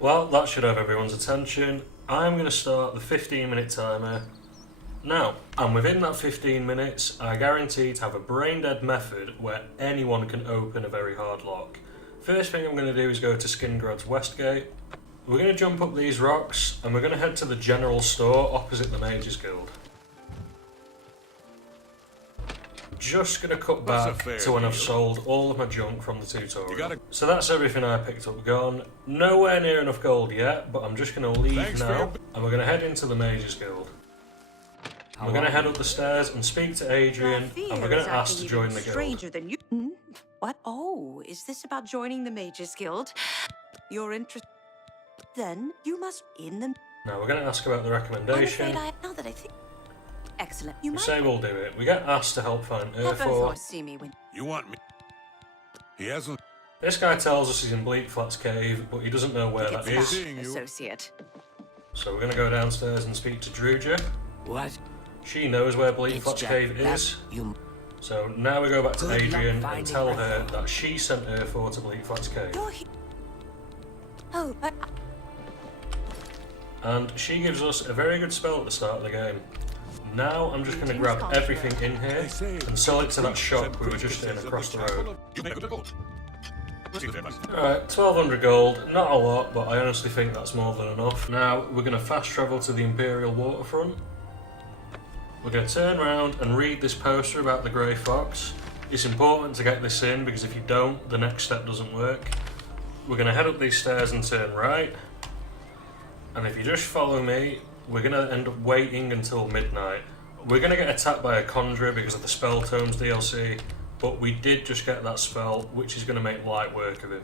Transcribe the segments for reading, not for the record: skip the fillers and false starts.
Well, that should have everyone's attention. I'm going to start the 15-minute timer now. And within that 15 minutes, I guarantee to have a brain-dead method where anyone can open a very hard lock. First thing I'm going to do is go to Skingrod's Westgate. We're going to jump up these rocks and we're going to head to the general store opposite the Mages Guild. Just going to cut back to when I've sold all of my junk from the tutorial. So that's everything I picked up gone. Nowhere near enough gold yet, but I'm just going to leave now and we're going to head into the Mages Guild. We're going to head up the stairs and speak to Adrian and we're going to ask to join the guild. Stranger than you. What? Oh, is this about joining the Mages Guild? You're interested? Then you must in them. Now we're going to ask about the recommendation. Now that I think. Excellent. We say we'll do it. We get asked to help find Earthor. See me when you want me. He hasn't. This guy tells us he's in Bleak Flats Cave, but he doesn't know where that is. Associate. So we're going to go downstairs and speak to Druja. What? She knows where Bleak Flats Cave is. So now we go back to Adrian and tell her that she sent Earthor to Bleak Flats Cave. Oh, and she gives us a very good spell at the start of the game. Now I'm just going to grab everything in here and sell it to that shop we were just in across the road. Alright, 1200 gold, not a lot, but I honestly think that's more than enough. Now we're going to fast travel to the Imperial Waterfront. We're going to turn around and read this poster about the Grey Fox. It's important to get this in because if you don't, the next step doesn't work. We're going to head up these stairs and turn right. And if you just follow me, we're going to end up waiting until midnight. We're going to get attacked by a Conjurer because of the Spell Tomes DLC, but we did just get that spell, which is going to make light work of it.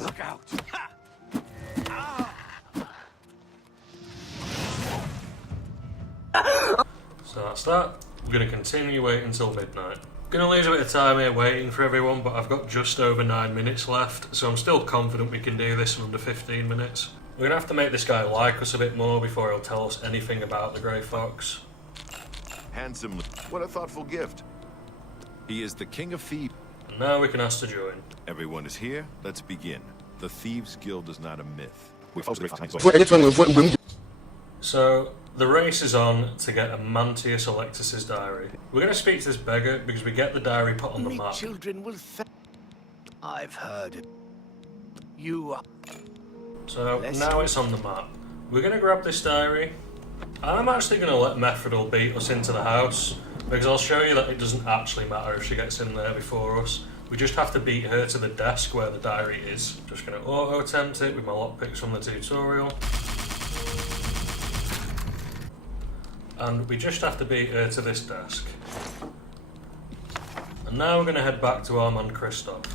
Look out! So that's that. We're going to continue waiting until midnight. Gonna lose a bit of time here waiting for everyone, but I've got just over 9 minutes left, so I'm still confident we can do this in under 15 minutes. We're gonna have to make this guy like us a bit more before he'll tell us anything about the Grey Fox. Handsomely. What a thoughtful gift. He is the King of Thieves. And now we can ask to join. Everyone is here. Let's begin. The Thieves Guild is not a myth. So, the race is on to get a Mantius Electus's diary. We're going to speak to this beggar because we get the diary put on the map. Children will I've heard it. You are. So, now it's on the map. We're going to grab this diary. And I'm actually going to let Mephrodal beat us into the house because I'll show you that it doesn't actually matter if she gets in there before us. We just have to beat her to the desk where the diary is. Just going to auto-attempt it with my lockpicks from the tutorial. And we just have to beat her to this desk. And now we're going to head back to our man Kristoff.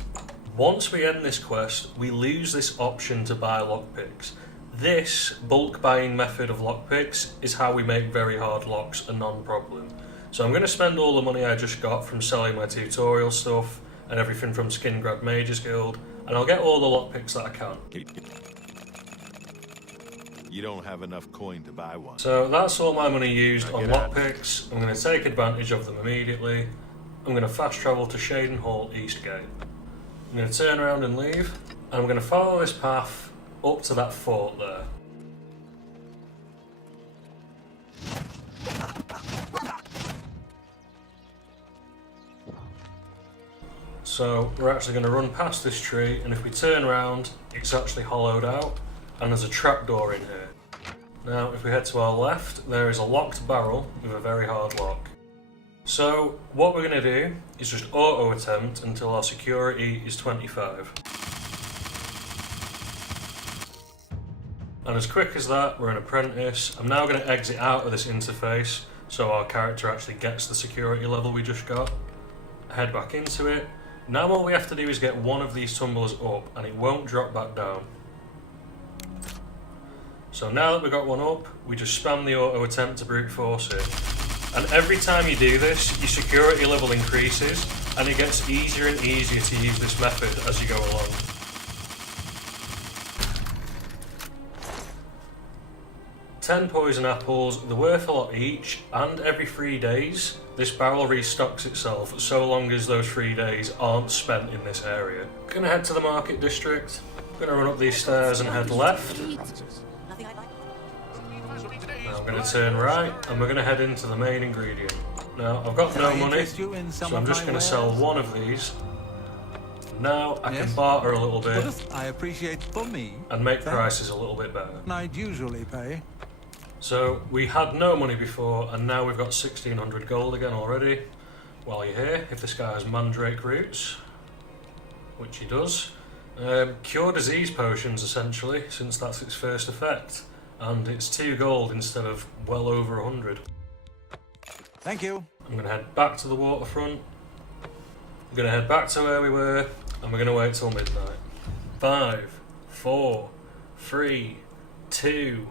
Once we end this quest, we lose this option to buy lockpicks. This bulk buying method of lockpicks is how we make very hard locks a non-problem. So I'm going to spend all the money I just got from selling my tutorial stuff and everything from Skingrad Mages Guild, and I'll get all the lockpicks that I can. You don't have enough coin to buy one. So that's all my money used on lockpicks. I'm going to take advantage of them immediately. I'm going to fast travel to Shaden Hall East Gate. I'm going to turn around and leave. And I'm going to follow this path up to that fort there. So we're actually going to run past this tree, and if we turn around, it's actually hollowed out. And there's a trapdoor in here. Now, if we head to our left, there is a locked barrel with a very hard lock. So, what we're going to do is just auto-attempt until our security is 25. And as quick as that, we're an apprentice. I'm now going to exit out of this interface so our character actually gets the security level we just got. Head back into it. Now all we have to do is get one of these tumblers up and it won't drop back down. So now that we've got one up, we just spam the auto attempt to brute force it. And every time you do this, your security level increases, and it gets easier and easier to use this method as you go along. £10 poison apples, they're worth a lot each, and every 3 days, This barrel restocks itself so long as those 3 days aren't spent in this area. Gonna head to the market district. Gonna run up these stairs and head left. Nothing I like. Now I'm gonna turn right and we're gonna head into the main ingredient. Now I've got no money, so I'm just gonna sell one of these. Now I can barter a little bit I appreciate for me. and make prices a little bit better. I'd usually pay. So we had no money before and now we've got 1600 gold again already. While you're here, if this guy has mandrake roots, which he does, cure disease potions essentially, since that's its first effect. And it's 2 gold instead of well over 100. Thank you. I'm going to head back to the waterfront. I'm going to head back to where we were and we're going to wait till midnight. 5, 4, 3, 2,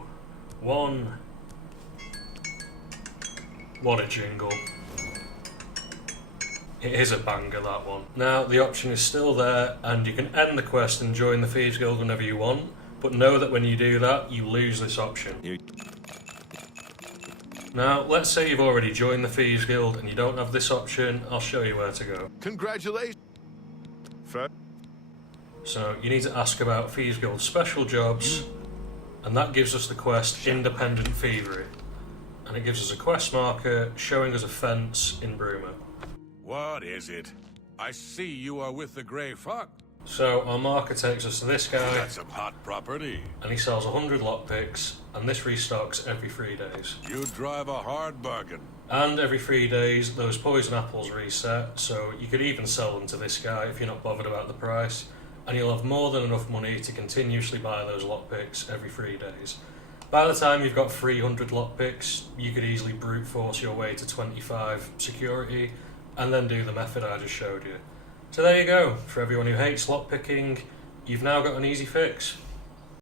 1. What a jingle. It is a banger, that one. Now, the option is still there, and you can end the quest and join the Thieves Guild whenever you want, but know that when you do that, you lose this option. Now, let's say you've already joined the Thieves Guild and you don't have this option, I'll show you where to go. Congratulations. So, you need to ask about Thieves Guild special jobs, and that gives us the quest Independent Thievery. And it gives us a quest marker showing us a fence in Bruma. What is it? I see you are with the Grey Fox. So our marker takes us to this guy, That's some hot property. and he sells 100 lockpicks, and this restocks every 3 days. You drive a hard bargain. And every 3 days, those poison apples reset, so you could even sell them to this guy if you're not bothered about the price, and you'll have more than enough money to continuously buy those lockpicks every 3 days. By the time you've got 300 lockpicks, you could easily brute force your way to 25 security, and then do the method I just showed you. So there you go. For everyone who hates lockpicking, you've now got an easy fix.